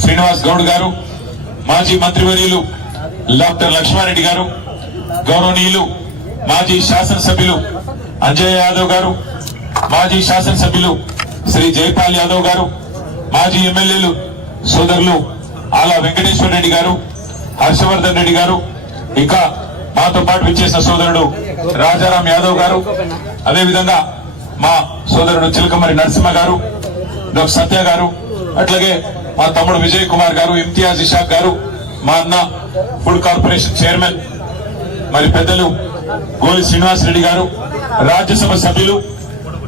శ్రీనివాస్ గౌడ్ గారు, మాజీ మంత్రివర్యులు డాక్టర్ లక్ష్మారెడ్డి గారు, గౌరవనీయులు మాజీ శాసనసభ్యులు అంజయ్ యాదవ్ గారు, మాజీ శాసనసభ్యులు శ్రీ జైపాల్ యాదవ్ గారు, మాజీ ఎమ్మెల్యేలు సోదరులు ఆలా వెంకటేశ్వర రెడ్డి గారు, హర్షవర్ధన్ రెడ్డి గారు, ఇంకా మాతో పాటు విచ్చేసిన సోదరుడు రాజారాం యాదవ్ గారు, అదేవిధంగా మా సోదరుడు చిలకమరి నరసింహ గారు, డాక్టర్ సత్య గారు, అట్లాగే మా తమ్ముడు విజయ్ కుమార్ గారు, ఇమ్తియాజ్ ఇషాక్ గారు, మా అన్న ఫుడ్ కార్పొరేషన్ చైర్మన్ మరి పెద్దలు గోలి శ్రీనివాస్ రెడ్డి గారు, రాజ్యసభ సభ్యులు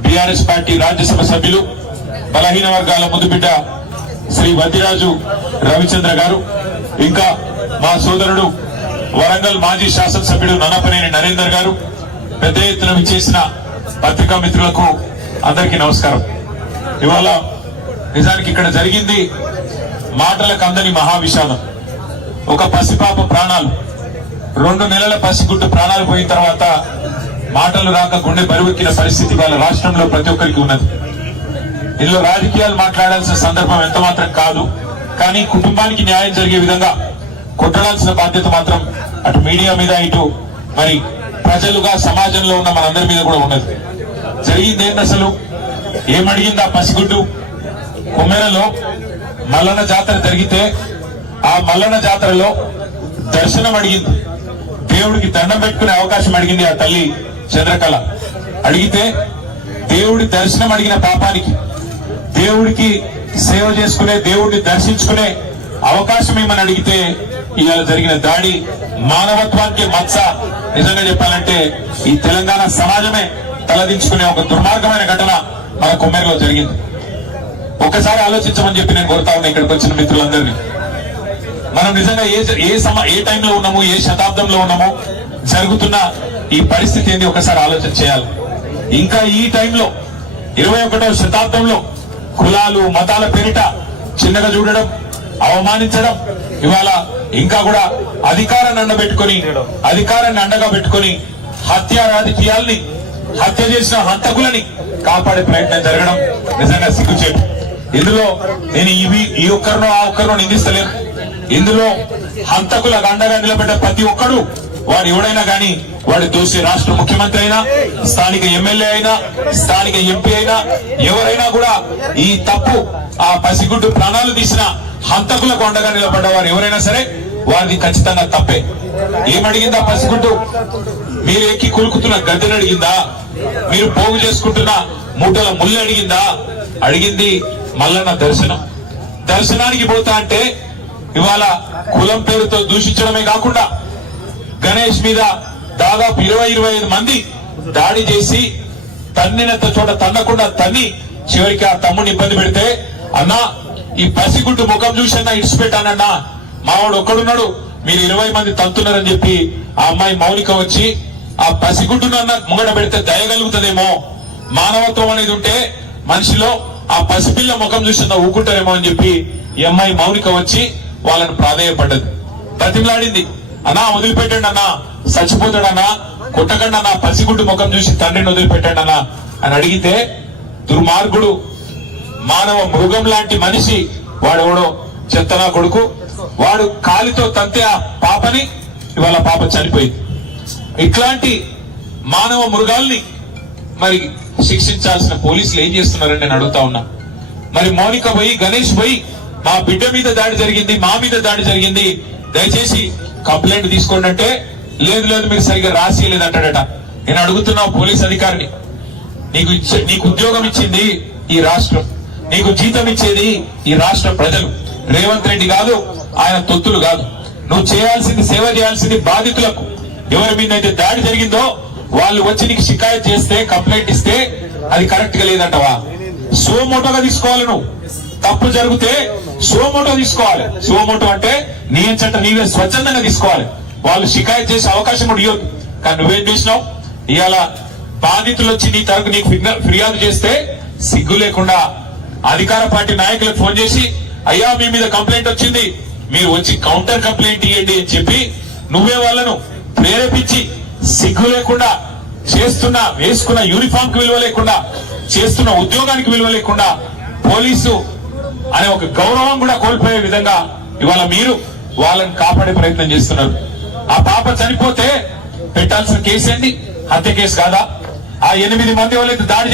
టిఆర్ఎస్ పార్టీ రాజ్యసభ సభ్యులు బలహీన వర్గాల ముద్దుబిడ్డ శ్రీ వద్దిరాజు రవిచంద్ర గారు, ఇంకా మా సోదరుడు వరంగల్ మాజీ శాసనసభ్యుడు నన్నపనేని నరేందర్ గారు, పెద్ద ఎత్తున విచ్చేసిన పత్రికా మిత్రులకు అందరికీ నమస్కారం. ఇవాళ నిజానికి ఇక్కడ జరిగింది మాటలకు అందని మహావిషాదం. ఒక పసిపాప ప్రాణాలు, 2 నెలల పసిగుడ్డు ప్రాణాలు పోయిన తర్వాత మాటలు రాక గుండె బరువెక్కిన పరిస్థితి వాళ్ళ రాష్ట్రంలో ప్రతి ఒక్కరికి ఉన్నది. ఇందులో రాజకీయాలు మాట్లాడాల్సిన సందర్భం ఎంత మాత్రం కాదు, కానీ కుటుంబానికి న్యాయం జరిగే విధంగా కొట్టడాల్సిన బాధ్యత మాత్రం అటు మీడియా మీద ఇటు మరి ప్రజలుగా సమాజంలో ఉన్న మనందరి మీద కూడా ఉన్నది. జరిగింది ఏంటి అసలు, ఏమడిగింది ఆ పసిగుడ్డు? కుమ్మెరలో మల్లన్న జాతర జరిగితే ఆ మల్లన్న జాతరలో దర్శనం అడిగింది, దేవుడికి దండం పెట్టుకునే అవకాశం అడిగింది ఆ తల్లి చంద్రకళ. అడిగితే దేవుడి దర్శనం అడిగిన పాపానికి, దేవుడికి సేవ చేసుకునే, దేవుడిని దర్శించుకునే అవకాశం ఏమని అడిగితే ఇవాళ జరిగిన దాడి మానవత్వానికి మచ్చ. నిజంగా చెప్పాలంటే ఈ తెలంగాణ సమాజమే తలదించుకునే ఒక దుర్మార్గమైన ఘటన మన కుమ్మేరులో జరిగింది. ఒక్కసారి ఆలోచించమని చెప్పి నేను కోరుతా ఉన్నా ఇక్కడికి వచ్చిన మిత్రులందరినీ. మనం నిజంగా ఏ టైంలో ఉన్నాము, ఏ శతాబ్దంలో ఉన్నాము, జరుగుతున్న ఈ పరిస్థితి ఏంది ఒకసారి ఆలోచన చేయాలి. ఇంకా ఈ టైంలో 21వ శతాబ్దంలో కులాలు మతాల పేరిట చిన్నగా చూడడం, అవమానించడం, ఇవాళ ఇంకా కూడా అధికారాన్ని అండగా పెట్టుకొని హత్య రాజకీయాల్ని, హత్య చేసిన హంతకులని కాపాడే ప్రయత్నం జరగడం నిజంగా సిగ్గుచేటు. ఇందులో నేను ఈ ఒక్కరినో ఆ ఒక్కరినో నిందిస్తలేను. ఇందులో హంతకులకు అండగా నిలబడ్డ ప్రతి ఒక్కడు, వాడు ఎవడైనా గాని, వాడు దోషి రాష్ట్ర ముఖ్యమంత్రి అయినా, స్థానిక ఎమ్మెల్యే అయినా, స్థానిక ఎంపీ అయినా, ఎవరైనా కూడా ఈ తప్పు, ఆ పసిగుడ్డు ప్రాణాలు తీసిన హంతకులకు అండగా నిలబడ్డ వారు ఎవరైనా సరే వారిది ఖచ్చితంగా తప్పే. ఏమడిగిందా పసిగుడ్డు? మీరు ఎక్కి కొలుకుతున్న గద్దెని అడిగిందా? మీరు పోగు చేసుకుంటున్న మూటల ముళ్ళు అడిగిందా? అడిగింది మల్లన్న దర్శనం. దర్శనానికి పోతా అంటే ఇవాళ కులం పేరుతో దూషించడమే కాకుండా గణేష్ మీద దాదాపు 20-25 మంది దాడి చేసి తన్నినంత చోట తన్నకుండా తన్ని చివరికి ఆ తమ్ముడిని ఇబ్బంది పెడితే, అన్నా ఈ పసిగుడ్డు ముఖం చూసన్నా ఇడిచిపెట్టానన్నా, మావాడు ఒక్కడున్నాడు, మీరు 20 మంది తంతున్నారని చెప్పి ఆ అమ్మాయి మౌనిక వచ్చి ఆ పసిగుడ్డునన్నా ముంగడ పెడితే దయగలుగుతుందేమో, మానవత్వం అనేది ఉంటే మనిషిలో ఆ పసిపిల్ల ముఖం చూసినా ఊకుంటారేమో అని చెప్పి ఈ అమ్మాయి మౌనిక వచ్చి వాళ్ళని ప్రాధేయపడ్డది, ప్రతిమలాడింది. అన్నా వదిలిపెట్టండి అన్నా, చచ్చిపోతాడన్నా, కొట్టకండి అన్నా, పసిగుడ్డు ముఖం చూసి తండ్రిని వదిలిపెట్టండి అన్నా అని అడిగితే, దుర్మార్గుడు, మానవ మృగం లాంటి మనిషి వాడెవడో చెత్తనా కొడుకు, వాడు కాలితో తంతే ఆ పాపని, ఇవాళ పాప చనిపోయింది. ఇట్లాంటి మానవ మృగాల్ని మరి శిక్షించాల్సిన పోలీసులు ఏం చేస్తున్నారని నేను అడుగుతా ఉన్నా. మరి మౌనిక పోయి, గణేష్ పోయి, మా బిడ్డ మీద దాడి జరిగింది, మా మీద దాడి జరిగింది, దయచేసి కంప్లైంట్ తీసుకోండి అంటే, లేదు మీరు సరిగ్గా రాసి లేదంటాడట. నేను అడుగుతున్నా పోలీస్ అధికారిని, నీకు ఉద్యోగం ఇచ్చింది ఈ రాష్ట్రం, నీకు జీతం ఇచ్చేది ఈ రాష్ట్ర ప్రజలు, రేవంత్ రెడ్డి కాదు, ఆయన తొత్తులు కాదు. నువ్వు చేయాల్సింది, సేవ చేయాల్సింది బాధితులకు. ఎవరి మీద అయితే దాడి జరిగిందో వాళ్ళు వచ్చి నీకు షికాయత్ చేస్తే, కంప్లైంట్ ఇస్తే అది కరెక్ట్ గా లేదంటవా? సోమోటోగా తీసుకోవాలి. నువ్వు తప్పు జరిగితే సోమోటో తీసుకోవాలి. సోమోటో అంటే నీ ఎంచట నీవే స్వచ్ఛందంగా తీసుకోవాలి. వాళ్ళు షికాయత్ చేసే అవకాశం కూడా ఇవ్వద్దు. కానీ నువ్వేం చేసినావు? ఇవాళ బాధితులు వచ్చి నీ తరపు నీకు ఫిర్యాదు చేస్తే సిగ్గు లేకుండా అధికార పార్టీ నాయకులకు ఫోన్ చేసి, అయ్యా మీ మీద కంప్లైంట్ వచ్చింది, మీరు వచ్చి కౌంటర్ కంప్లైంట్ ఇవ్వండి అని చెప్పి నువ్వే వాళ్ళను ప్రేరేపించి, సిగ్గు లేకుండా చేస్తున్న, వేసుకున్న యూనిఫామ్ కి విలువ లేకుండా, చేస్తున్న ఉద్యోగానికి విలువ లేకుండా పోలీసు అనే ఒక గౌరవం కూడా కోల్పోయే విధంగా ఇవాళ మీరు వాళ్ళని కాపాడే ప్రయత్నం చేస్తున్నారు. ఆ పాప చనిపోతే పెట్టాల్సిన కేసు ఏంటి? హత్య కేసు కాదా? ఆ 8 మంది వాళ్ళైతే దాడి చేసి